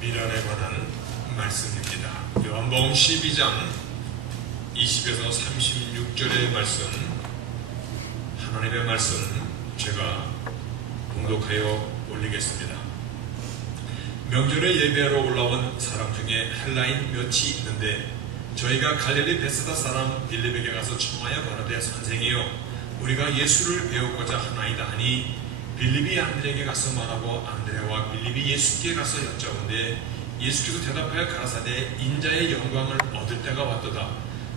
미련에 관한 말씀입니다. 요한복음 12장 20에서 36절의 말씀, 하나님의 말씀 제가 봉독하여 올리겠습니다. 명절에 예배하러 올라온 사람 중에 헬라인 몇이 있는데 저희가 갈릴리 베스다 사람 빌립에게 가서 청하여 가로되 선생이여 우리가 예수를 배우고자 하나이다 하니 빌립이 안드레에게 가서 말하고 안드레와 빌립이 예수께 가서 여짜온데 예수께서 대답하여 가라사대 인자의 영광을 얻을 때가 왔도다.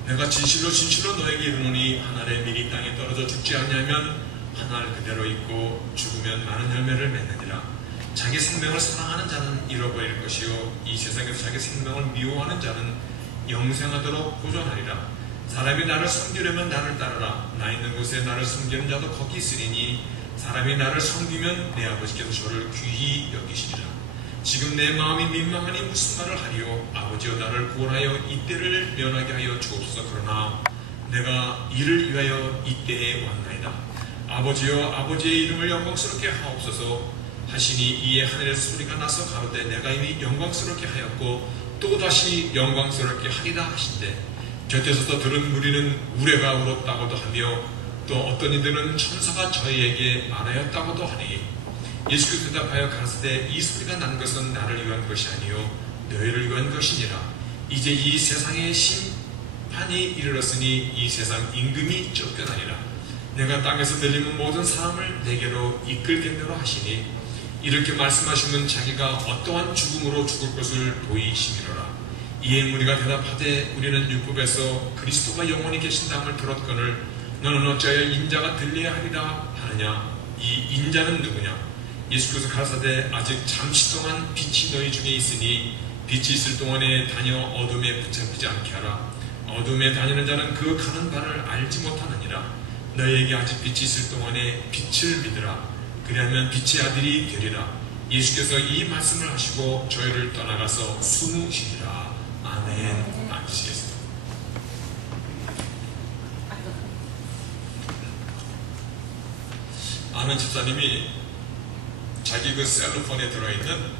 내가 진실로 너에게 이르노니 한 알에 미리 땅에 떨어져 죽지 않냐면 한 알 그대로 있고 죽으면 많은 열매를 맺느니라. 자기 생명을 사랑하는 자는 잃어버릴 것이요 이 세상에서 자기 생명을 미워하는 자는 영생하도록 보존하리라. 사람이 나를 섬기려면 나를 따르라. 나 있는 곳에 나를 섬기는 자도 거기 있으리니 사람이 나를 섬기면 내 아버지께서 저를 귀히 여기시리라. 지금 내 마음이 민망하니 무슨 말을 하리요. 아버지여 나를 구원하여 이때를 면하게 하여 주옵소서. 그러나 내가 이를 위하여 이때에 왔나이다. 아버지여 아버지의 이름을 영광스럽게 하옵소서 하시니 이에 하늘에서 소리가 나서 가로되 내가 이미 영광스럽게 하였고 또 다시 영광스럽게 하리라 하신대 곁에서도 들은 무리는 우레가 울었다고도 하며 또 어떤 이들은 천사가 저희에게 말하였다고도 하니 예수께서 대답하여 가라사대 이 소리가 난 것은 나를 위한 것이 아니요 너희를 위한 것이니라. 이제 이 세상의 심판이 이르렀으니 이 세상 임금이 쫓겨나리라. 내가 땅에서 들리는 모든 사람을 내게로 이끌겠노라 하시니 이렇게 말씀하시면 자기가 어떠한 죽음으로 죽을 것을 보이시미로라. 이에 무리가 대답하되 우리는 율법에서 그리스도가 영원히 계신다함을 들었거늘 너는 어찌하여 인자가 들려야 하리라 하느냐. 이 인자는 누구냐. 예수께서 가라사대 아직 잠시 동안 빛이 너희 중에 있으니 빛이 있을 동안에 다녀 어둠에 붙잡히지 않게 하라. 어둠에 다니는 자는 그 가는 바를 알지 못하느니라. 너희에게 아직 빛이 있을 동안에 빛을 믿으라. 그리하면 빛의 아들이 되리라. 예수께서 이 말씀을 하시고 저희를 떠나가서 숨으시리라. 아멘. 아시겠습니다. 아는 집사님이 자기 그 셀로폰에 들어있는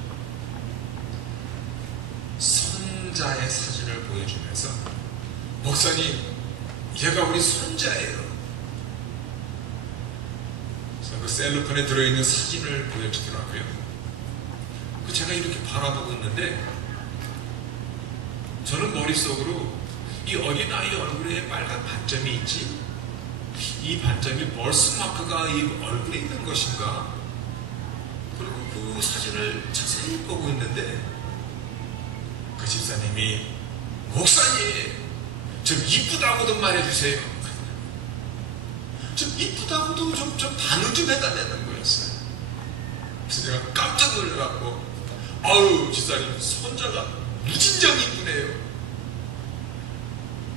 손자의 사진을 보여주면서 목사님 얘가 우리 손자예요. 그래서 그 셀로폰에 들어있는 사진을 보여주더라고요. 제가 이렇게 바라보고 있는데 저는 머릿속으로 이 어린아이 얼굴에 빨간 반점이 있지? 이 반점이 벌스마크가 이 얼굴에 있는 것인가? 그리고 그 사진을 자세히 보고 있는데 그 집사님이 목사님 좀 이쁘다고 좀 말해주세요. 좀 이쁘다고도 좀 반응 좀 해달라는 거였어요. 그래서 제가 깜짝 놀라갖고 아유 집사님 손자가 무진장 이쁘네요.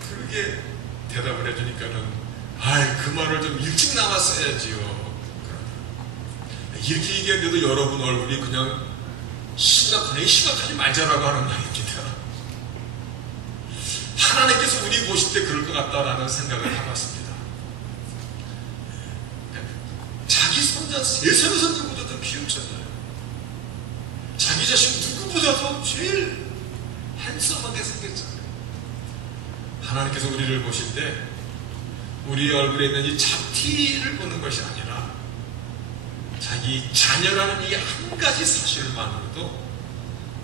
그렇게 대답을 해주니까는 아이 그 말을 좀 일찍 나왔어야지요. 이렇게 얘기했는데도 여러분 얼굴이 그냥 심각하지 말자라고 하는 말입니다. 하나님께서 우리 보실 때 그럴 것 같다라는 생각을 해봤습니다. 자기 손자 세상에서 누구보다도 귀엽잖아요. 자기 자식 누구보다도 제일 핸섬하게 생겼잖아요. 하나님께서 우리를 보실 때 우리 얼굴에 있는 이 잡티를 보는 것이 아니라 자기 자녀라는 이 한 가지 사실만으로도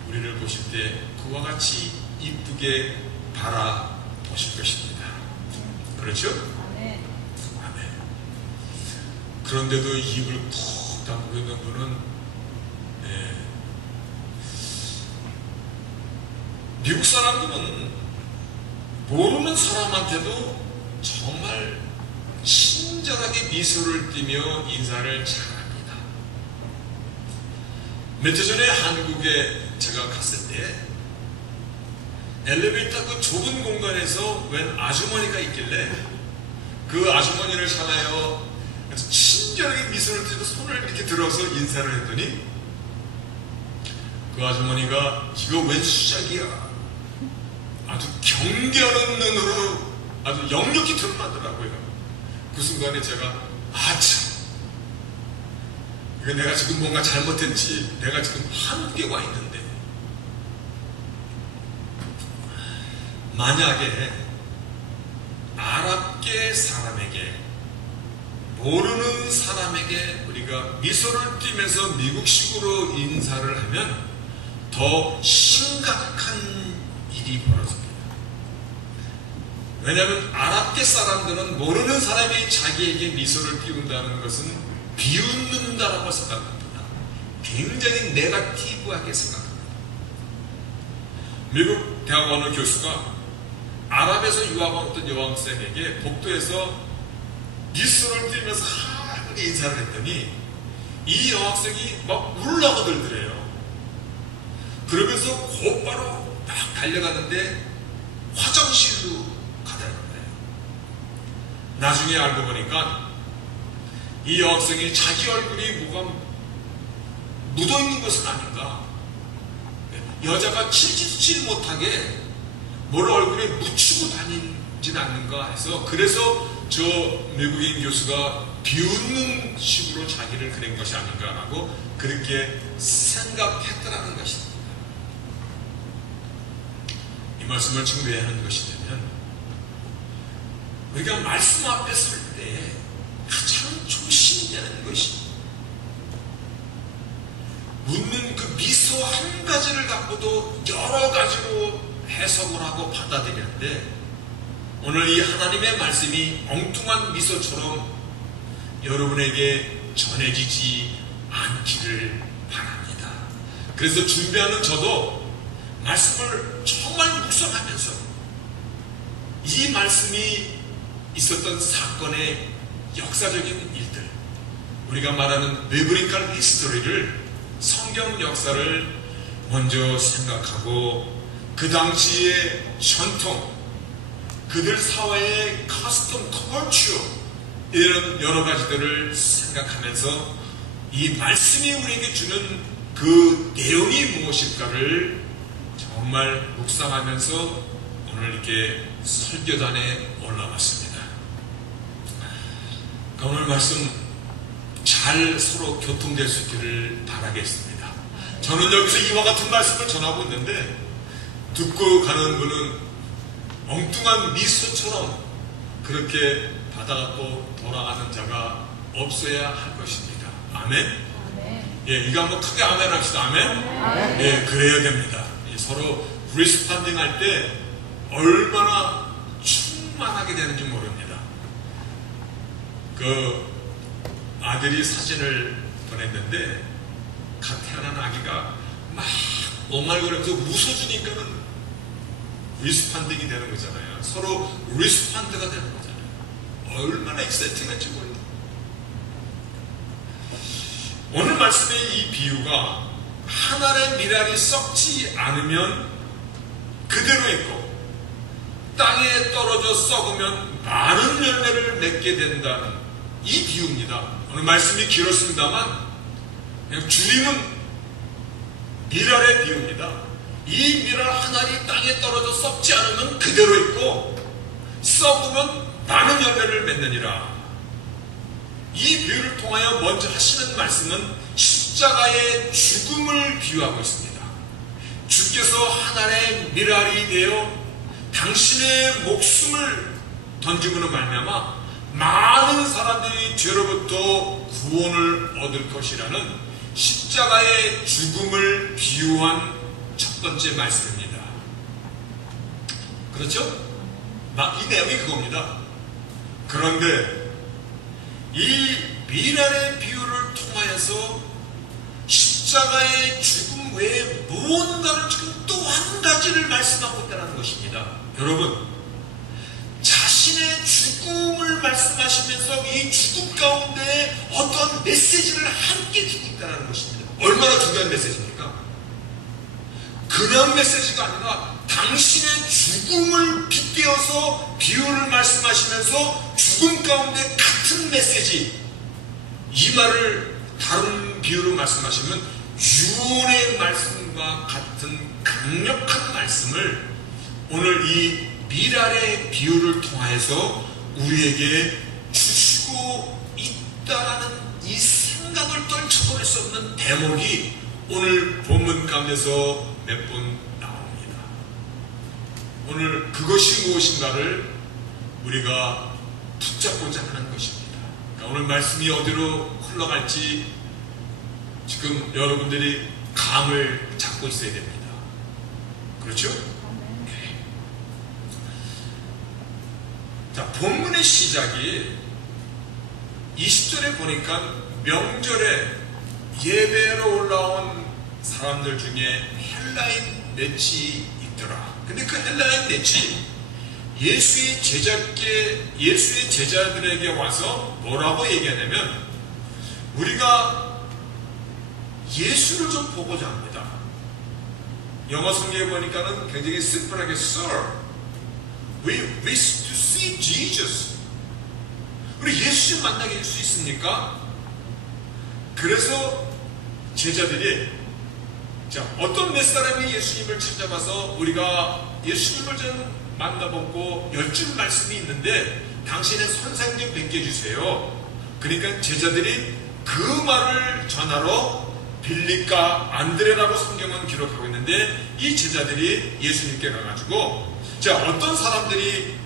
우리를 보실 때 그와 같이 이쁘게 바라보실 것입니다. 그렇죠? 아멘. 아멘. 그런데도 입을 푹 다물고 있는 분은 미국 사람들은 모르는 사람한테도 정말 친절하게 미소를 띠며 인사를 잘합니다. 며칠 전에 한국에 제가 갔을 때 엘리베이터 그 좁은 공간에서 웬 아주머니가 있길래 그 아주머니를 향하여 친절하게 미소를 띠고 손을 이렇게 들어서 인사를 했더니 그 아주머니가 이거 웬 수작이야. 아주 경계하는 눈으로 아주 역력히 드러나더라고요. 그 순간에 제가 참 이거 내가 지금 뭔가 잘못했지. 내가 지금 한국에 와 있는데 만약에 아랍계 사람에게, 모르는 사람에게 우리가 미소를 띠면서 미국식으로 인사를 하면 더 심각한 일이 벌어집니다. 왜냐하면 아랍계 사람들은 모르는 사람이 자기에게 미소를 띄운다는 것은 비웃는다라고 생각합니다. 굉장히 네거티브하게 생각합니다. 미국 대학 어느 교수가 아랍에서 유학한 어떤 여학생에게 복도에서 미소를 띄면서 하늘에 인사를 했더니 이 여학생이 막 울라거들더래요. 그러면서 곧바로 막 달려가는데 화장실로 가더라는 거예요. 나중에 알고 보니까 이 여학생이 자기 얼굴이 뭐가 묻어있는 것은 아닌가, 여자가 치지 못하게 뭘 얼굴에 묻히고 다니진 않는가 해서, 그래서 저 미국인 교수가 비웃는 식으로 자기를 그린 것이 아닌가라고 그렇게 생각했더라는 것입니다. 이 말씀을 증거해야 하는 것이냐면, 우리가 말씀 앞에 설 때 가장 조심해야 하는 것이 묻는 그 미소 한 가지를 갖고도 여러 가지로 해석을 하고 받아들이는데, 오늘 이 하나님의 말씀이 엉뚱한 미소처럼 여러분에게 전해지지 않기를 바랍니다. 그래서 준비하는 저도 말씀을 정말 묵상하면서 이 말씀이 있었던 사건의 역사적인 일들, 우리가 말하는 비블리컬 히스토리를, 성경 역사를 먼저 생각하고 그 당시의 전통, 그들 사회의 커스텀, 컬처, 이런 여러 가지들을 생각하면서 이 말씀이 우리에게 주는 그 내용이 무엇일까를 정말 묵상하면서 오늘 이렇게 설교단에 올라왔습니다. 오늘 말씀 잘 서로 교통될 수 있기를 바라겠습니다. 저는 여기서 이와 같은 말씀을 전하고 있는데, 듣고 가는 분은 엉뚱한 미소처럼 그렇게 받아갖고 돌아가는 자가 없어야 할 것입니다. 아멘? 예, 이거 한번 크게 아멘 합시다. 아멘? 예, 그래야 됩니다. 서로 리스펀딩 할 때 얼마나 충만하게 되는지 모릅니다. 그 아들이 사진을 보냈는데, 갓 태어난 아기가 막 옹알거리면서 웃어주니까는 리스펀딩이 되는 거잖아요. 서로 리스펀드가 되는 거잖아요. 얼마나 익사이팅한지 몰라. 오늘 말씀의 이 비유가 한 알의 밀알이 썩지 않으면 그대로 있고 땅에 떨어져 썩으면 많은 열매를 맺게 된다는 이 비유입니다. 오늘 말씀이 길었습니다만 그냥 주님은 밀알의 비유입니다. 이 밀알 한 알이 땅에 떨어져 썩지 않으면 그대로 있고 썩으면 많은 열매를 맺느니라. 이 비유를 통하여 먼저 하시는 말씀은 십자가의 죽음을 비유하고 있습니다. 주께서 한 알의 밀알이 되어 당신의 목숨을 던짐으로 말미암아 많은 사람들이 죄로부터 구원을 얻을 것이라는 십자가의 죽음을 비유한 첫 번째 말씀입니다. 그렇죠? 이 내용이 그겁니다. 그런데 이 밀알의 비유를 통하여서 십자가의 죽음 외에 무언가를 지금 또 한 가지를 말씀하고 있다는 것입니다. 여러분, 자신의 죽음을 말씀하시면서 이 죽음 가운데 어떤 메시지를 함께 주고 있다는 것입니다. 얼마나 중요한 메시지입니까? 그냥 메시지가 아니라 당신의 죽음을 빗대어서 비유를 말씀하시면서 죽음 가운데 같은 메시지, 이 말을 다른 비유로 말씀하시면 유언의 말씀과 같은 강력한 말씀을 오늘 이 밀알의 비유를 통해서 우리에게 주시고 있다라는 이 생각을 떨쳐버릴 수 없는 대목이 오늘 본문 가운데서 몇 번 나옵니다. 오늘 그것이 무엇인가를 우리가 붙잡고자 하는 것입니다. 그러니까 오늘 말씀이 어디로 흘러갈지 지금 여러분들이 감을 잡고 있어야 됩니다. 그렇죠? 네. 자, 본문의 시작이 20절에 보니까 명절에 예배로 올라온 사람들 중에 헬라인 넷이 있더라. 근데 그 헬라인 넷이 예수의 제자들에게 와서 뭐라고 얘기하냐면, 우리가 예수를 좀 보고자 합니다. 영어 성경에 보니까는 굉장히 심플하게 Sir, we wish to see Jesus. 우리 예수 좀 만나게 할 수 있습니까? 그래서 제자들이, 자, 어떤 몇 사람이 예수님을 찾아와서 우리가 예수님을 좀 만나보고 여쭐 말씀이 있는데 당신의 선생 좀 맡겨주세요. 그러니까 제자들이 그 말을 전하러 빌립과 안드레라고 성경은 기록하고 있는데, 이 제자들이 예수님께 가가지고, 자, 어떤 사람들이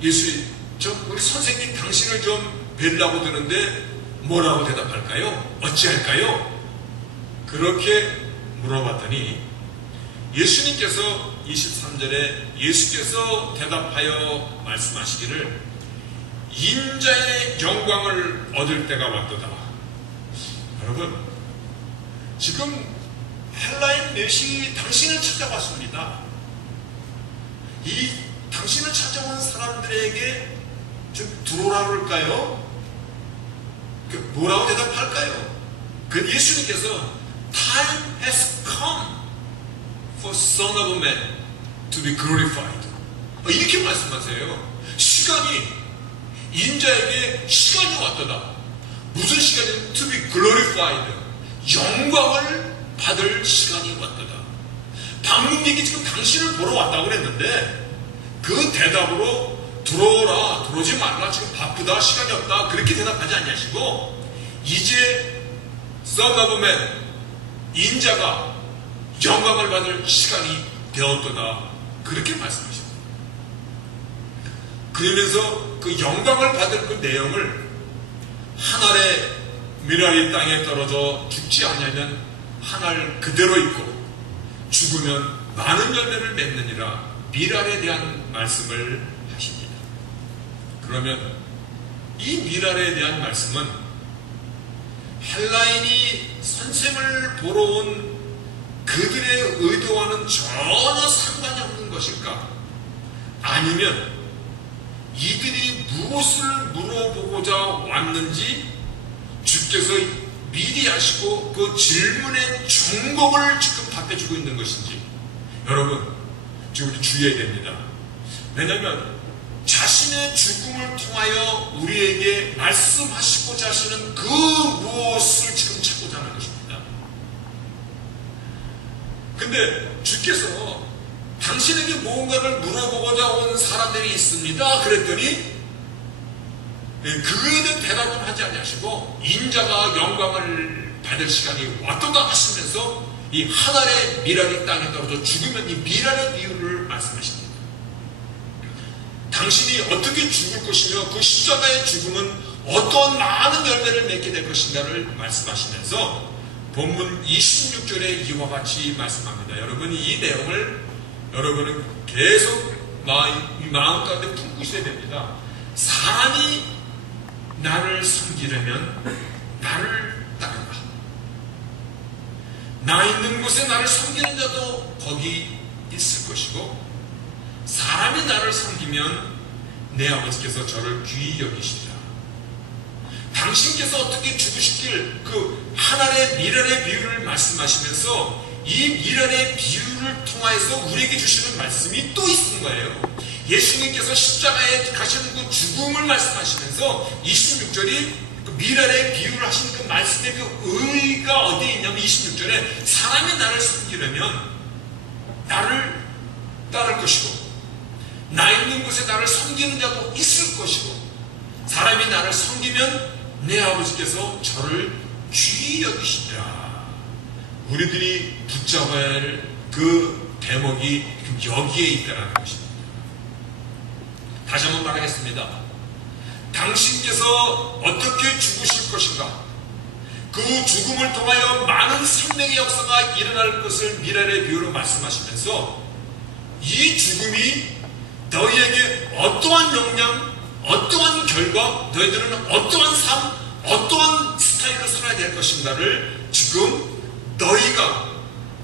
우리 선생님 당신을 좀 뵈려고 드는데 뭐라고 대답할까요? 어찌할까요? 그렇게 물어봤더니 예수님께서 23절에 예수께서 대답하여 말씀하시기를, 인자의 영광을 얻을 때가 왔도다. 여러분, 지금 헬라인 넷이 당신을 찾아왔습니다. 이 당신을 찾아온 사람들에게 좀 들어오라 그럴까요? 뭐라고 대답할까요? 그 예수님께서 Time has come for Son of Man to be glorified. 이렇게 말씀하세요. 인자에게 시간이 왔도다. 무슨 시간이냐면 to be glorified. 영광을 받을 시간이 왔도다. 방문객이 지금 당신을 보러 왔다고 그랬는데 그 대답으로 들어오라, 들어오지 말라, 지금 바쁘다, 시간이 없다, 그렇게 대답하지 않냐시고, 이제 Son of Man, 인자가 영광을 받을 시간이 되었도다, 그렇게 말씀하십니다. 그러면서 그 영광을 받을 그 내용을, 한 알의 미랄이 땅에 떨어져 죽지 않으면 한 알 그대로 있고 죽으면 많은 열매를 맺느니라, 미랄에 대한 말씀을 하십니다. 그러면 이 미랄에 대한 말씀은 헬라인이 선생을 보러 온 그들의 의도와는 전혀 상관이 없는 것일까? 아니면 이들이 무엇을 물어보고자 왔는지 주께서 미리 아시고 그 질문의 종목을 지금 답해주고 있는 것인지, 여러분 지금 우리 주의해야 됩니다. 왜냐하면 자신의 죽음을 통하여 우리에게 말씀하시고자 하시는 그 무엇을 지금 찾고자 하는 것입니다. 근데 주께서 당신에게 무언가를 물어보고자 온 사람들이 있습니다 그랬더니 그에 대한 대답은 하지 아니하시고, 인자가 영광을 받을 시간이 왔도다 하시면서 이 한 알의 미랄이 땅에 떨어져 죽으면 이 미랄의 비유를 말씀하십니다. 당신이 어떻게 죽을 것이며 그 십자가의 죽음은 어떤 많은 열매를 맺게 될 것인가를 말씀하시면서 본문 26절에 이와 같이 말씀합니다. 여러분, 이 내용을 여러분은 계속 마음 가운데 품고 있어야 됩니다. 사람이 나를 섬기려면 나를 따르라. 나 있는 곳에 나를 섬기는 자도 거기 있을 것이고, 사람이 나를 섬기면 내 아버지께서 저를 귀히 여기시리라. 당신께서 어떻게 죽으시길 그 하나의 미랄의 비유를 말씀하시면서 이 미랄의 비유를 통하여서 우리에게 주시는 말씀이 또 있는 거예요. 예수님께서 십자가에 가시는 그 죽음을 말씀하시면서 26절이 그 미랄의 비유를 하신 그 말씀의 그 의의가 어디에 있냐면 26절에 사람이 나를 섬기려면 나를 따를 것이고, 나 있는 곳에 나를 섬기는 자도 있을 것이고, 사람이 나를 섬기면 내 아버지께서 저를 귀히 여기시리라. 우리들이 붙잡아야 할 그 대목이 여기에 있다는 것입니다. 다시 한번 말하겠습니다. 당신께서 어떻게 죽으실 것인가, 그 죽음을 통하여 많은 생명의 역사가 일어날 것을 미랄의 비유로 말씀하시면서 이 죽음이 너희에게 어떠한 영향, 어떠한 결과, 너희들은 어떠한 삶, 어떠한 스타일로 살아야 될 것인가를 지금 너희가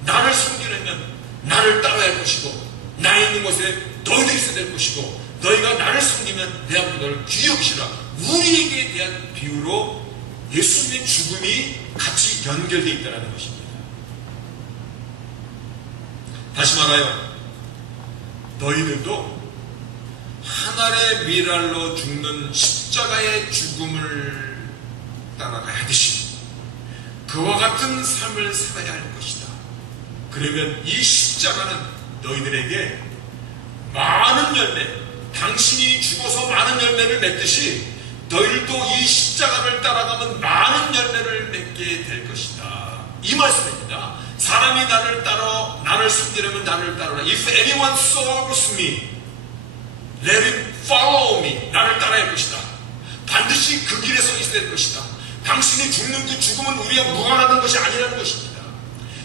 나를 섬기려면 나를 따라야 할 것이고, 나 있는 곳에 너희들이 있어야 될 것이고, 너희가 나를 섬기면 내 앞에 너를 귀히 여기시라, 우리에게 대한 비유로 예수님의 죽음이 같이 연결되어 있다는 것입니다. 다시 말하여 너희들도 하늘의 미랄로 죽는 십자가의 죽음을 따라가야 하듯이 그와 같은 삶을 살아야 할 것이다. 그러면 이 십자가는 너희들에게 많은 열매, 당신이 죽어서 많은 열매를 맺듯이 너희들도 이 십자가를 따라가면 많은 열매를 맺게 될 것이다. 이 말씀입니다. 사람이 나를 섬기려면 나를 따르라. If anyone serves me, let him follow me. 나를 따라야 할 것이다. 반드시 그 길에 서 있어야 될 것이다. 당신이 죽는 그 죽음은 우리가 무관하던 것이 아니라는 것입니다.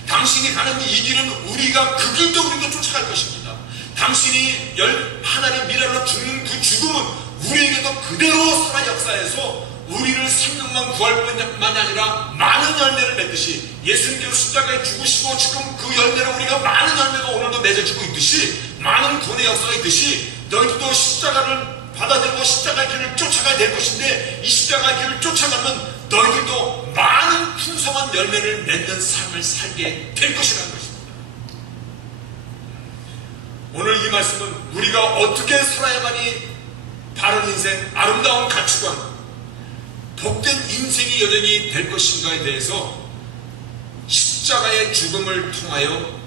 당신이 가는 이 길은 우리가 그 길도 우리도 쫓아갈 것입니다. 당신이 하나님 미랄로 죽는 그 죽음은 우리에게도 그대로 살아 역사해서 우리를 생명만 구할 뿐만이 아니라 많은 열매를 맺듯이 예수님께서 십자가에 죽으시고 지금 그 열매로 우리가 많은 열매가 오늘도 맺어지고 있듯이 많은 구원의 역사가 있듯이 너희들도 십자가를 받아들이고 십자가의 길을 쫓아가야 될 것인데, 이 십자가의 길을 쫓아가면 너희들도 많은 풍성한 열매를 맺는 삶을 살게 될 것이라는 것입니다. 오늘 이 말씀은 우리가 어떻게 살아야만이 바른 인생, 아름다운 가치관, 복된 인생이 여전히 될 것인가에 대해서 십자가의 죽음을 통하여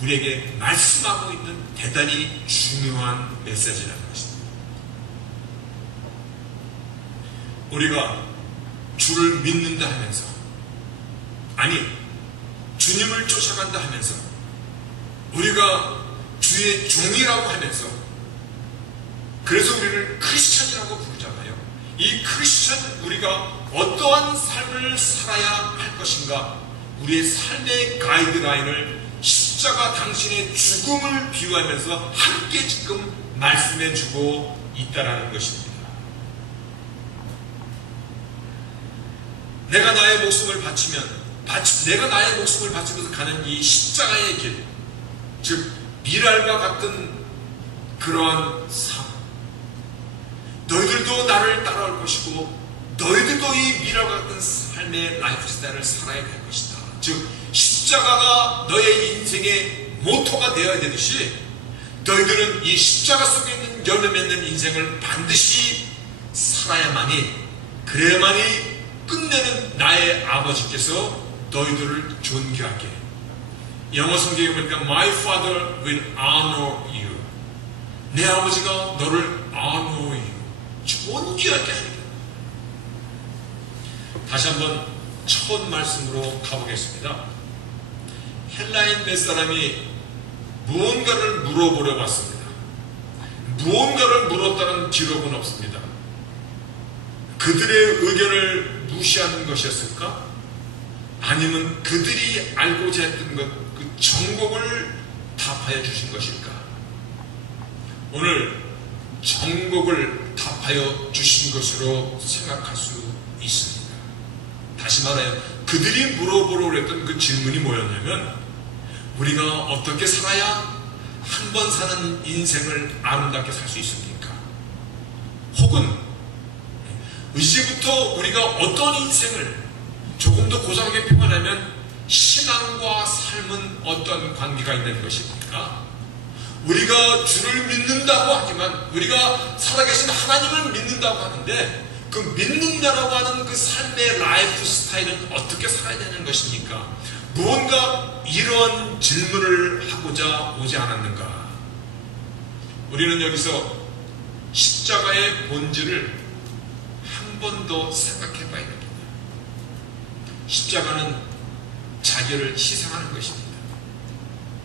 우리에게 말씀하고 있는 대단히 중요한 메시지라는 것입니다. 우리가 주를 믿는다 하면서, 아니 주님을 쫓아간다 하면서, 우리가 주의 종이라고 하면서, 그래서 우리를 크리스천이라고 부르잖아요. 이 크리스천, 우리가 어떠한 삶을 살아야 할 것인가, 우리의 삶의 가이드라인을 십자가 당신의 죽음을 비유하면서 함께 지금 말씀해주고 있다라는 것입니다. 내가 나의 목숨을 바치면서 가는 이 십자가의 길, 즉 미랄과 같은 그러한 삶, 너희들도 나를 따라올 것이고 너희들도 이 미랄과 같은 삶의 라이프 스타일을 살아야 될 것이다. 즉 십자가가 너의 인생의 모토가 되어야 되듯이 너희들은 이 십자가 속에 있는 열매 맺는 인생을 반드시 살아야만이, 그래야만이 끝내는 나의 아버지께서 너희들을 존귀하게, 영어 성경에 보니까 My Father will honor you. 내 아버지가 너를 honor you, 존귀하게 하리라. 다시 한번 첫 말씀으로 가보겠습니다. 헬라인 몇 사람이 무언가를 물어보려 왔습니다. 무언가를 물었다는 기록은 없습니다. 그들의 의견을 무시하는 것이었을까? 아니면 그들이 알고자 했던 그 정곡을 답하여 주신 것일까? 오늘 정곡을 답하여 주신 것으로 생각할 수 있습니다. 다시 말하여 그들이 물어보려고 했던 그 질문이 뭐였냐면, 우리가 어떻게 살아야 한 번 사는 인생을 아름답게 살 수 있습니까? 혹은 이제부터 우리가 어떤 인생을 조금 더 고상하게 표현하면 신앙과 삶은 어떤 관계가 있는 것입니까? 우리가 주를 믿는다고 하지만, 우리가 살아계신 하나님을 믿는다고 하는데, 그 믿는다라고 하는 그 삶의 라이프 스타일은 어떻게 살아야 되는 것입니까? 무언가 이런 질문을 하고자 오지 않았는가? 우리는 여기서 십자가의 본질을 한 번 더 생각해 봐야 됩니다. 십자가는 자기를 희생하는 것입니다.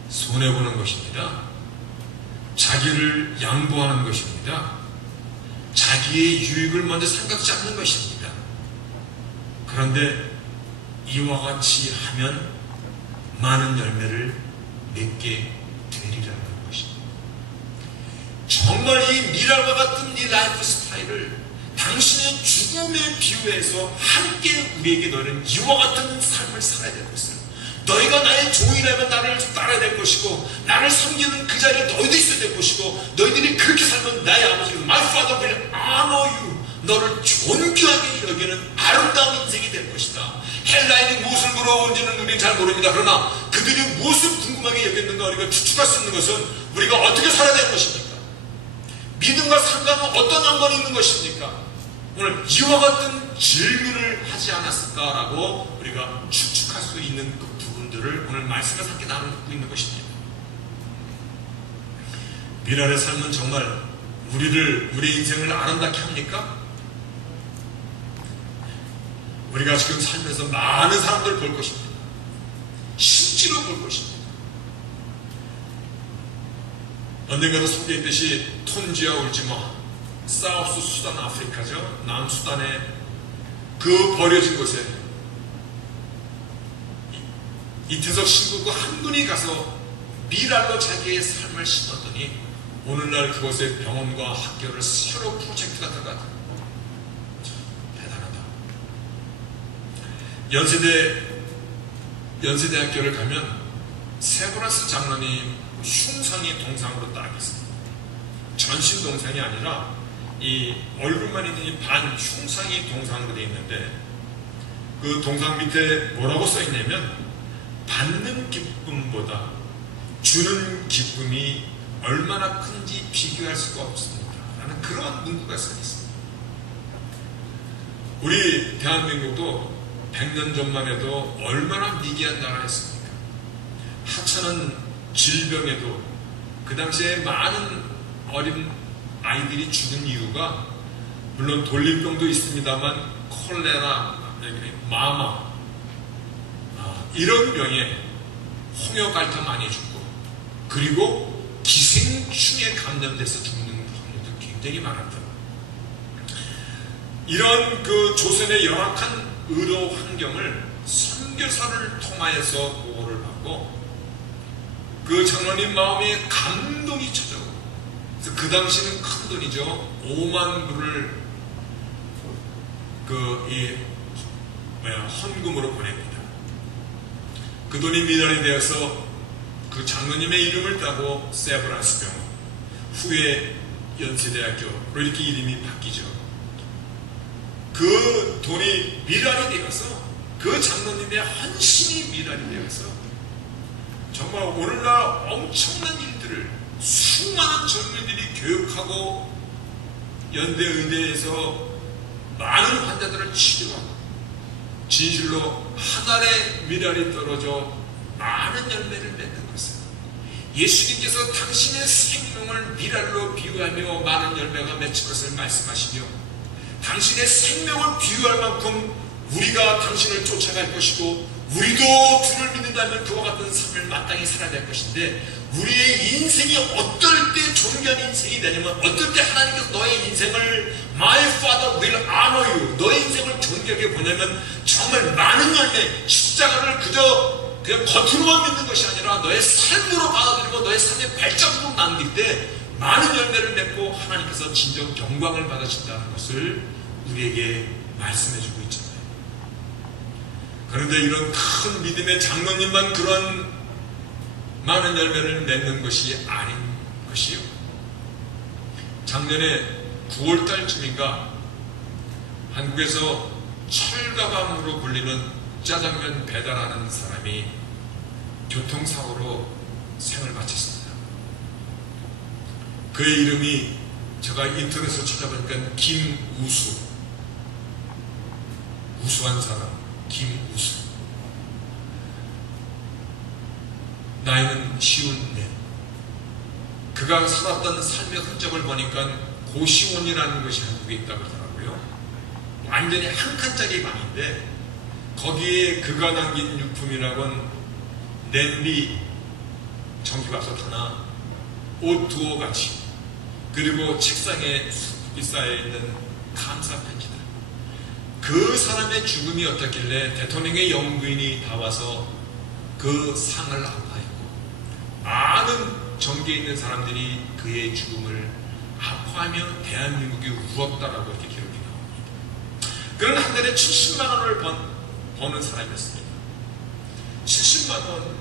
손해보는 것입니다. 자기를 양보하는 것입니다. 자기의 유익을 먼저 생각지 않는 것입니다. 그런데 이와 같이 하면 많은 열매를 맺게 되리라는 것입니다. 정말 이 미랄과 같은 이 라이프 스타일을 당신의 죽음에 비유해서 함께 우리에게 너는 이와 같은 삶을 살아야 될 것을, 너희가 나의 종이라면 나를 따라야 될 것이고, 나를 섬기는 그 자리에 너희도 있어야 될 것이고, 너희들이 그렇게 살면 나의 아버지가 My Father will honor you, 너를 존귀하게 여기는 아름다운 인생이 될 것이다. 헬라인이 무엇을 물어온지는 우리는 잘 모릅니다. 그러나 그들이 무엇을 궁금하게 여겼는가 우리가 추측할 수 있는 것은 우리가 어떻게 살아야 될 것입니까? 믿음과 상관은 어떤 연관이 있는 것입니까? 오늘 이와 같은 질문을 하지 않았을까라고 우리가 추측할 수 있는 그 부분들을 오늘 말씀에서 함께 나누고 있는 것입니다. 미랄의 삶은 정말 우리의 인생을 아름답게 합니까? 우리가 지금 살면서 많은 사람들을 볼 것입니다. 실제로 볼 것입니다. 언젠가도 소개했듯이 톤지와 울지마, 사우스 수단 아프리카죠. 남수단의 그 버려진 곳에 이태석 신부가 한 분이 가서 미랄로 자기의 삶을 심었더니 오늘날 그곳에 병원과 학교를 새로 프로젝트가 들어가다. 대단하다. 연세대학교를 가면 세브라스 장로님 흉상이 동상으로 딱 있습니다. 전신 동상이 아니라 이 얼굴만 있는 이 반 흉상이 동상으로 되어 있는데, 그 동상 밑에 뭐라고 써 있냐면 받는 기쁨보다 주는 기쁨이 얼마나 큰지 비교할 수가 없습니다 라는 그런 문구가 써 있습니다. 우리 대한민국도 100년 전만 해도 얼마나 미개한 나라였습니까? 하찮은 질병에도 그 당시에 많은 어린 아이들이 죽은 이유가, 물론 돌림병도 있습니다만 콜레라, 마마 이런 병에 홍역알타 많이 죽고, 그리고 기생충에 감염돼서 죽는 경우도 굉장히 많았다. 이런 그 조선의 열악한 의료 환경을 선교사를 통하여서 보호를 받고, 그 장로님 마음에 감동이 찾아오고, 그래서 그 당시는 큰 돈이죠. 5만 불을 헌금으로 보냅니다. 그 돈이 미랄이 되어서 그 장로님의 이름을 따고 세브란스 병원, 후에 연세대학교로 이렇게 이름이 바뀌죠. 그 돈이 미랄이 되어서, 그 장로님의 헌신이 미랄이 되어서 정말 오늘날 엄청난 일들을 수많은 젊은이들이 교육하고 연대의대에서 많은 환자들을 치료하고, 진실로 한 알의 미랄이 떨어져 많은 열매를 맺는 것은, 예수님께서 당신의 생명을 미랄로 비유하며 많은 열매가 맺힐 것을 말씀하시며, 당신의 생명을 비유할 만큼 우리가 당신을 쫓아갈 것이고, 우리도 주를 믿는다면 그와 같은 삶을 마땅히 살아야 될 것인데, 우리의 인생이 어떨 때 존귀한 인생이 되냐면, 어떨 때 하나님께서 너의 인생을 My Father will honor you, 너의 인생을 존귀하게 보냐면, 정말 많은 열매, 십자가를 그냥 겉으로만 믿는 것이 아니라 너의 삶으로 받아들이고 너의 삶의 발자국으로 남길 때 많은 열매를 맺고 하나님께서 진정 영광을 받으신다는 것을 우리에게 말씀해주고 있잖아요. 그런데 이런 큰 믿음의 장로님만 그런 많은 열매를 맺는 것이 아닌 것이요. 작년에 9월달쯤인가 한국에서 철가방으로 불리는 짜장면 배달하는 사람이 교통사고로 생을 마쳤습니다. 그의 이름이 제가 인터넷에서 찾아보니까 김우수, 우수한 사람, 김우수. 나이는 54. 그가 살았던 삶의 흔적을 보니까 고시원이라는 것이 한국에 있다고 하더라고요. 완전히 한 칸짜리 방인데 거기에 그가 남긴 유품이라곤 냄비, 전기밥솥 하나, 옷 두어 가지, 그리고 책상에 수북히 쌓여있는 감사 편지들. 그 사람의 죽음이 어떻길래 대통령의 영부인이 다 와서 그 상을 아파했고, 많은 정계에 있는 사람들이 그의 죽음을 아파하며 대한민국이 울었다라고 이렇게 기록이 나옵니다. 그는 한 달에 70만 원을 버는 사람이었습니다. 70만 원,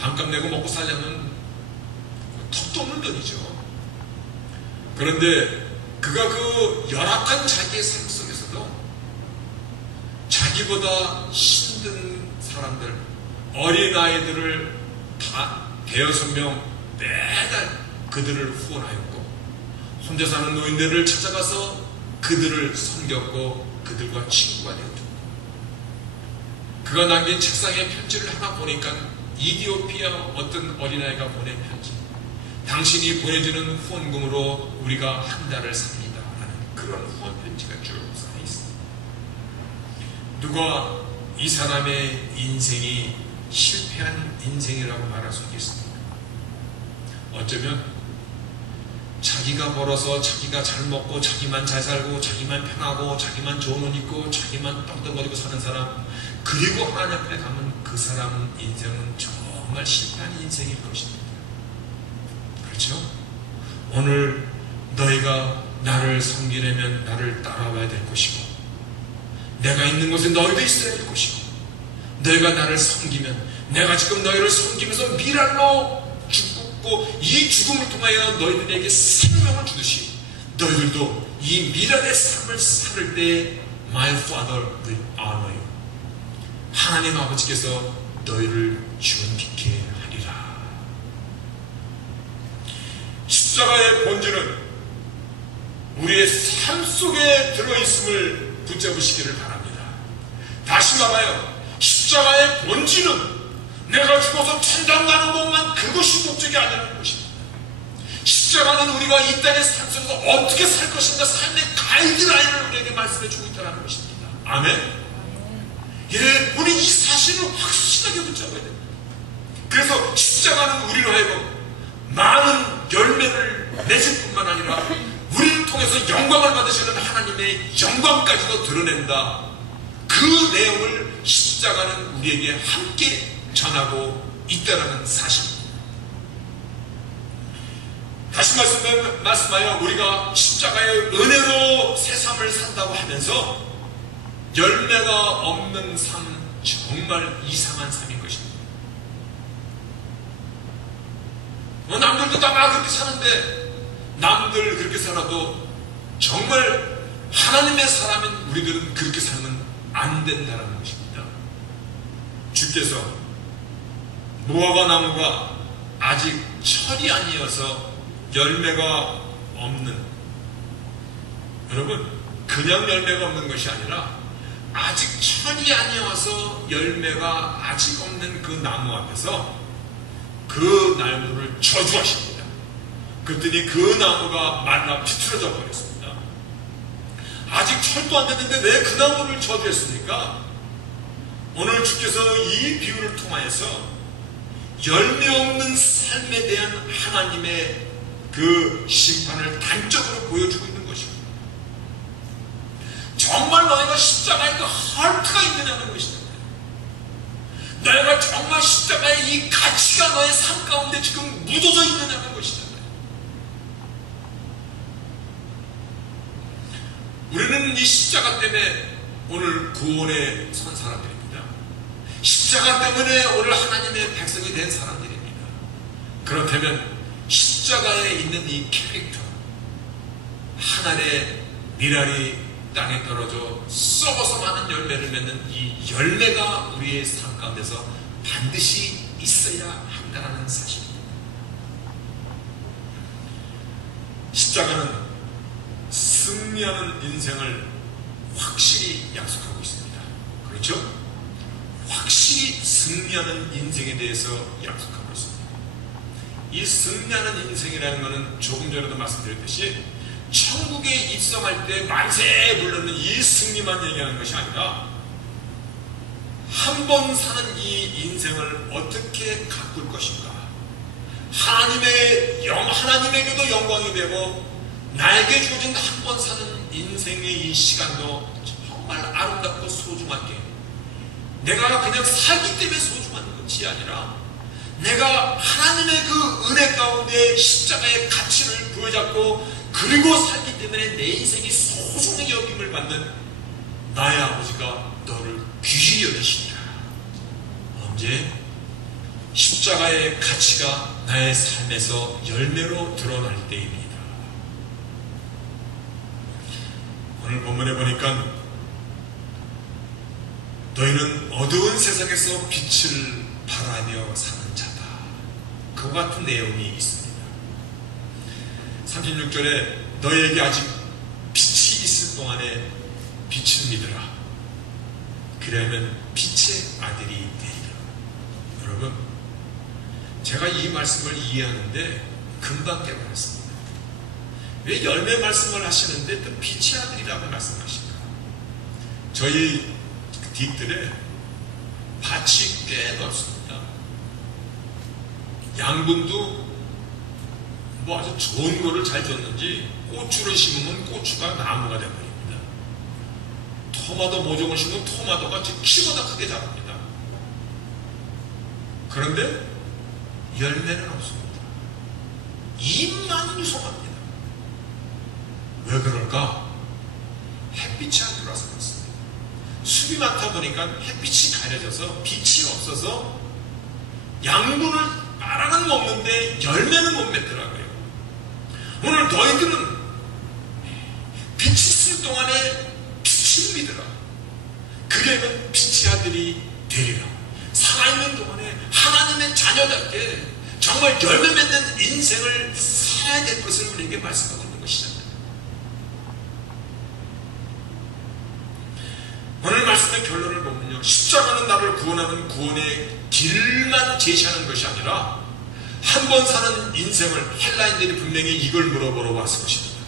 반값 내고 먹고 살려면 턱도 없는 돈이죠. 그런데 그가 그 열악한 자기의 삶 속에서도 자기보다 힘든 사람들, 어린아이들을 다 대여섯 명 매달 그들을 후원하였고, 혼자 사는 노인들을 찾아가서 그들을 섬겼고 그들과 친구가 되었고, 그가 남긴 책상에 편지를 하나 보니까 이디오피아 어떤 어린아이가 보낸 편지, 당신이 보내주는 후원금으로 우리가 한 달을 삽니다 라는 그런 후원 편지가 쭉 쌓여 있습니다. 누가 이 사람의 인생이 실패한 인생이라고 말할 수 있겠습니까? 어쩌면 자기가 벌어서 자기가 잘 먹고 자기만 잘 살고 자기만 편하고 자기만 좋은 옷 입고 자기만 떡떡거리고 사는 사람, 그리고 하나님 앞에 가면 그 사람 인생은 정말 실패한 인생일 것입니다. 그렇죠? 오늘 너희가 나를 섬기려면 나를 따라와야 될 것이고, 내가 있는 곳에 너희도 있어야 될 것이고, 너희가 나를 섬기면 내가 지금 너희를 섬기면서 미랄로 죽고 이 죽음을 통하여 너희들에게 생명을 주듯이 너희들도 이 미랄의 삶을 살을 때 My Father will honor you, 하나님 아버지께서 너희를 존귀케 하리라. 십자가의 본질은 우리의 삶 속에 들어있음을 붙잡으시기를 바랍니다. 다시 말하여 십자가의 본질은 내가 죽어서 천당 가는 것만 그것이 목적이 아니라는 것입니다. 십자가는 우리가 이 땅의 삶 속에서 어떻게 살 것인가, 삶의 가이드라인을 우리에게 말씀해 주고 있다는 것입니다. 아멘. 예, 우리 이 사실을 확실하게 붙잡아야 됩니다. 그래서 십자가는 우리로 하여금 많은 열매를 맺을 뿐만 아니라 우리를 통해서 영광을 받으시는 하나님의 영광까지도 드러낸다. 그 내용을 십자가는 우리에게 함께 전하고 있다는 사실입니다. 다시 말씀하여 우리가 십자가의 은혜로 새 삶을 산다고 하면서 열매가 없는 삶은 정말 이상한 삶인 것입니다. 남들도 다 그렇게 사는데, 남들 그렇게 살아도 정말 하나님의 사람인 우리들은 그렇게 살면 안 된다는 것입니다. 주께서 무화과 나무가 아직 철이 아니어서 열매가 없는, 여러분, 그냥 열매가 없는 것이 아니라 아직 철이 아니어서 열매가 아직 없는 그 나무 앞에서 그 나무를 저주하십니다. 그랬더니 그 나무가 말라 비틀어져 버렸습니다. 아직 철도 안 됐는데 왜 그 나무를 저주했습니까? 오늘 주께서 이 비유를 통하여서 열매 없는 삶에 대한 하나님의 그 심판을 단적으로 보여주고 있는 것입니다. 정말 너희가 십자가에 그 하트가 있느냐는 것이잖아요. 너희가 정말 십자가의 이 가치가 너의 삶 가운데 지금 묻어져 있느냐는 것이잖아요. 우리는 이 십자가 때문에 오늘 구원에 선 사람들입니다. 십자가 때문에 오늘 하나님의 백성이 된 사람들입니다. 그렇다면 십자가에 있는 이 캐릭터, 하늘의 미랄이 땅에 떨어져 썩어서 많은 열매를 맺는 이 열매가 우리의 삶 가운데서 반드시 있어야 한다는 사실입니다. 십자가는 승리하는 인생을 확실히 약속하고 있습니다. 그렇죠? 확실히 승리하는 인생에 대해서 약속하고 있습니다. 이 승리하는 인생이라는 것은 조금 전에도 말씀드렸듯이 천국에 입성할 때 만세 불렀는 이 승리만 얘기하는 것이 아니라 한 번 사는 이 인생을 어떻게 가꿀 것인가, 하나님에게도 영광이 되고 나에게 주어진 한 번 사는 인생의 이 시간도 정말 아름답고 소중하게, 내가 그냥 살기 때문에 소중한 것이 아니라 내가 하나님의 그 은혜 가운데 십자가의 가치를 부여잡고 그리고 살기 때문에 내 인생이 소중하게 여김을 받는 나의 아버지가 너를 귀히 여기시니라. 언제? 십자가의 가치가 나의 삶에서 열매로 드러날 때입니다. 오늘 본문에 보니까 너희는 어두운 세상에서 빛을 발하며 사는 자다, 그와 같은 내용이 있습니다. 36절에 너희에게 아직 빛이 있을 동안에 빛을 믿으라. 그러면 빛의 아들이 되리라. 여러분, 제가 이 말씀을 이해하는데 금방 깨달았습니다. 왜 열매 말씀을 하시는데 또 빛의 아들이라고 말씀하실까? 저희 뒤뜰에 밭이 꽤 넓습니다. 양분도 뭐 아주 좋은 거를 잘 줬는지 고추를 심으면 고추가 나무가 되어버립니다. 토마토 모종을 심으면 토마토가 키보다 크게 자랍니다. 그런데 열매는 없습니다. 잎만 유성합니다. 왜 그럴까? 햇빛이 안 들어와서 그렇습니다. 숲이 많다 보니까 햇빛이 가려져서 빛이 없어서 양분을 알아는 먹는데 열매는 못 맺더라고요. 오늘 너희들은 빛이 있을 동안에 빛을 믿으라. 그러면 빛의 아들이 되리라. 살아있는 동안에 하나님의 자녀답게 정말 열매 맺는 인생을 살아야 될 것을 우리에게 말씀하고 있는 것이잖아요. 오늘 말씀의 결론을 보면요, 십자가는 나를 구원하는 구원의 길만 제시하는 것이 아니라 한 번 사는 인생을, 헬라인들이 분명히 이걸 물어보러 왔을 것입니다.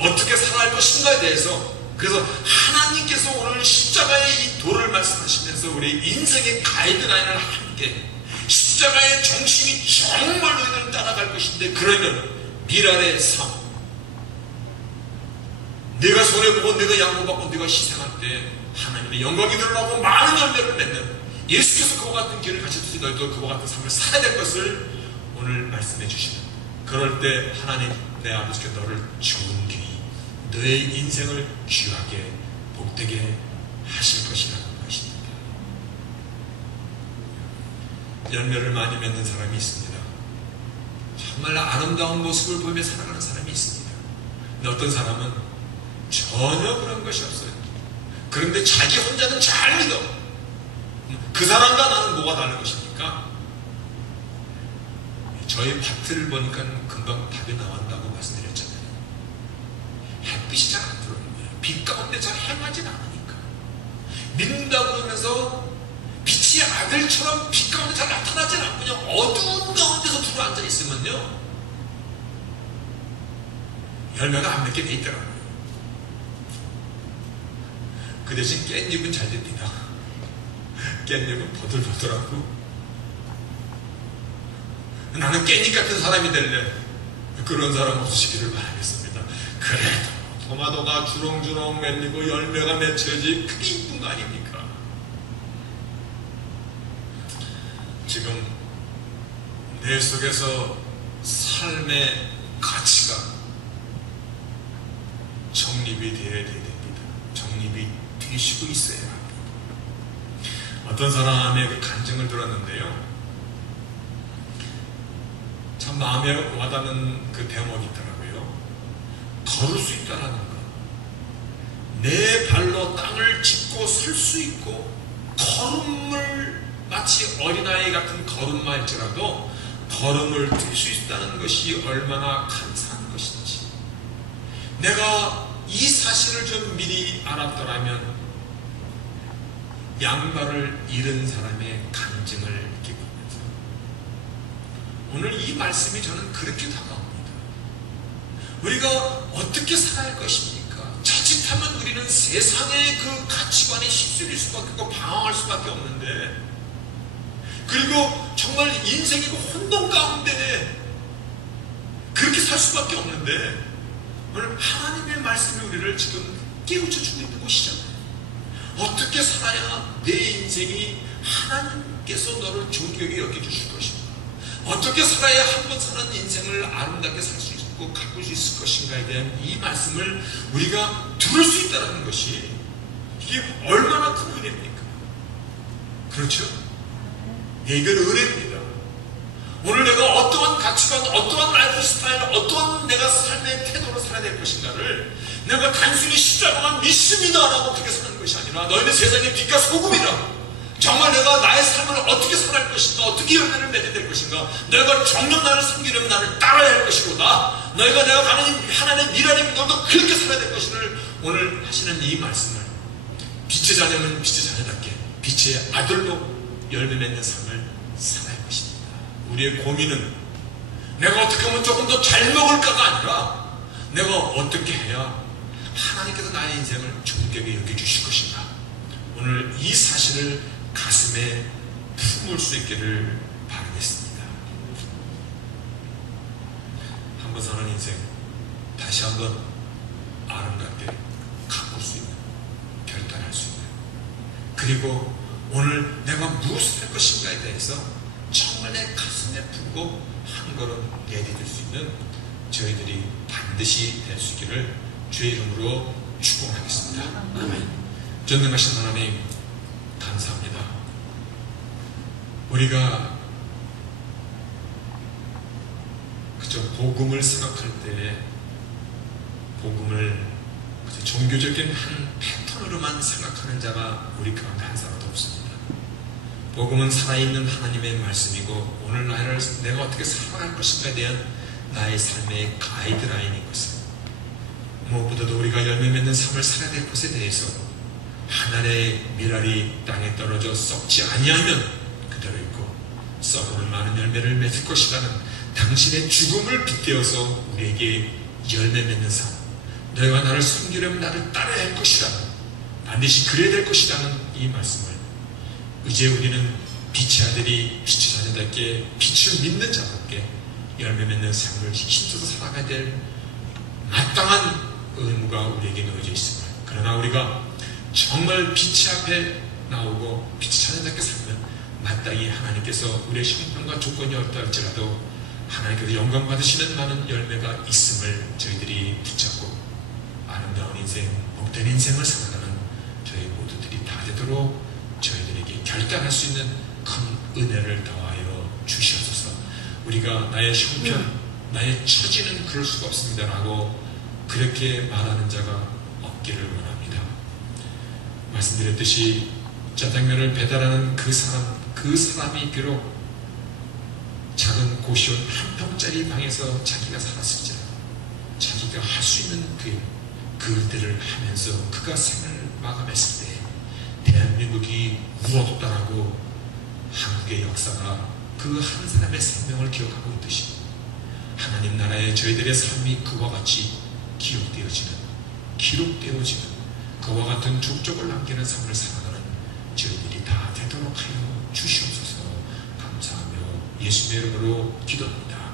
어떻게 살아갈 것인가에 대해서. 그래서 하나님께서 오늘 십자가의 이 도를 말씀하시면서 우리 인생의 가이드라인을 함께, 십자가의 정신이 정말 너희들은 따라갈 것인데, 그러면 미랄의 삶, 내가 손해보고 내가 양보받고 내가 희생할 때 하나님의 영광이 드러나고 많은 열매를 맺는, 예수께서 그와 같은 길을 가르쳐주시 너희도 그와 같은 삶을 살아야 될 것을 오늘 말씀해 주시는, 그럴 때 하나님 내 아버지께 너를 존귀히, 너의 인생을 귀하게 복되게 하실 것이라는 것입니다. 열매를 많이 맺는 사람이 있습니다. 정말 아름다운 모습을 보며 살아가는 사람이 있습니다. 근데 어떤 사람은 전혀 그런 것이 없어요. 그런데 자기 혼자는 잘 믿어. 그 사람과 나는 뭐가 다른 것입니까? 저희 밭을 보니까 금방 답이 나온다고 말씀드렸잖아요. 햇빛이 잘 안 들어오는 거예요. 빛 가운데 잘 행하진 않으니까. 믿는다고 하면서 빛의 아들처럼 빛 가운데 잘 나타나진 않고 그냥 어두운 가운데서 들어앉아 있으면요, 열매가 안 맺게 돼 있더라고요. 그 대신 깻잎은 잘 됩니다. 깻잎은 버들버들하고. 나는 깻잎 같은 사람이 될래. 그런 사람 없으시기를 바라겠습니다. 그래도 토마토가 주렁주렁 맺리고 열매가 맺혀야지 그게 이쁜 거 아닙니까? 지금 내 속에서 삶의 가치가 정립이 되어야 됩니다. 정립이 되시고 있어야 합니다. 어떤 사람의 그 간증을 들었는데요, 참 마음에 와닿는 그 대목이 있더라고요. 걸을 수 있다는 것, 내 발로 땅을 짚고 설 수 있고, 걸음을 마치 어린아이 같은 걸음마일지라도 걸음을 들 수 있다는 것이 얼마나 감사한 것인지, 내가 이 사실을 좀 미리 알았더라면 양발을 잃은 사람의 간증을 이렇게 보면서 오늘 이 말씀이 저는 그렇게 다가옵니다. 우리가 어떻게 살아야 할 것입니까? 자칫하면 우리는 세상의 그 가치관에 휩쓸릴 수밖에 없고 방황할 수밖에 없는데, 그리고 정말 인생의 그 혼돈 가운데 그런데 오늘 하나님의 말씀이 우리를 지금 깨우쳐주고 있는 곳이잖아요. 어떻게 살아야 내 인생이 하나님께서 너를 존귀하게 여겨주실 것인가, 어떻게 살아야 한 번 사는 인생을 아름답게 살 수 있고 가꿀 수 있을 것인가에 대한 이 말씀을 우리가 들을 수 있다는 것이 이게 얼마나 큰 은혜입니까? 그렇죠? 이건 은혜입니다. 오늘 내가 어떠한 가치관, 어떠한 라이프 스타일, 어떠한 내가 삶의 태도로 살아야 될 것인가를 내가 단순히 십자가만 믿습니다라고 그렇게 사는 것이 아니라 너희는 세상의 빛과 소금이라고, 정말 내가 나의 삶을 어떻게 살아갈 것인가, 어떻게 열매를 맺어야 될 것인가, 너희가 정녕 나를 섬기려면 나를 따라야 할 것이로다, 너희가 내가 가는 하나님의 미래를 너도 그렇게 살아야 될 것을 오늘 하시는 이 말씀을 빛의 자녀는 빛의 자녀답게 빛의 아들로 열매 맺는 삶을 살아야 할 것입니다. 우리의 고민은 내가 어떻게 하면 조금 더 잘 먹을까가 아니라 내가 어떻게 해야 하나님께서 나의 인생을 존귀하게 여겨주실 것인가. 오늘 이 사실을 가슴에 품을 수 있기를 바라겠습니다. 한번 사는 인생 다시 한번 아름답게 가꿀 수 있는, 결단할 수 있는, 그리고 오늘 내가 무엇을 할 것인가에 대해서 정말 내 가슴에 품고 한 걸음 내디딜 수 있는 저희들이 반드시 될 수 있기를 주의 이름으로 축복하겠습니다. 아멘. 전능하신 하나님 감사합니다. 우리가 그저 복음을 생각할 때 복음을 그저 종교적인 한 패턴으로만 생각하는 자가 우리 가운데 한 사람도 없습니다. 복음은 살아있는 하나님의 말씀이고 오늘 나를 내가 어떻게 살아갈 것인가에 대한 나의 삶의 가이드라인인 것을, 무엇보다도 우리가 열매 맺는 삶을 살아야 될 것에 대해서 하늘의 밀알이 땅에 떨어져 썩지 아니하면 그대로 있고 썩어는 많은 열매를 맺을 것이라는 당신의 죽음을 빗대어서 우리에게 열매 맺는 삶, 너희가 나를 섬기려면 나를 따라야 할 것이라는, 반드시 그래야 될 것이라는 이 말씀을 이제 우리는 빛의 아들이 빛의 자녀답게 빛을 믿는 자답게 열매 맺는 삶을 힘써서 살아가야 될 마땅한 의무가 우리에게 놓여져 있습니다. 그러나 우리가 정말 빛의 앞에 나오고 빛의 자녀답게 살면 마땅히 하나님께서 우리의 형편과 조건이 어떠 할지라도 하나님께서 영광 받으시는 많은 열매가 있음을 저희들이 붙잡고 아름다운 인생, 복된 인생을 살아가는 저희 모두들이 다 되도록 저희들에게 결단할 수 있는 큰 은혜를 더하여 주시옵소서. 우리가 나의 형편, 나의 처지는 그럴 수가 없습니다라고 그렇게 말하는 자가 없기를 원합니다. 말씀드렸듯이 짜장면을 배달하는 그 사람이 비록 작은 고시원 한 평짜리 방에서 자기가 살았을지라도 자기가 할 수 있는 그들을 하면서 그가 생을 마감했을 때 대한민국이 울었다라고 한국의 역사가 그 한 사람의 생명을 기억하고 있듯이 하나님 나라의 저희들의 삶이 그와 같이 기록되어지는 그와 같은 족적을 남기는 삶을 살아가는 저희들이 다 되도록 하여 주시옵소서. 감사하며 예수님의 이름으로 기도합니다.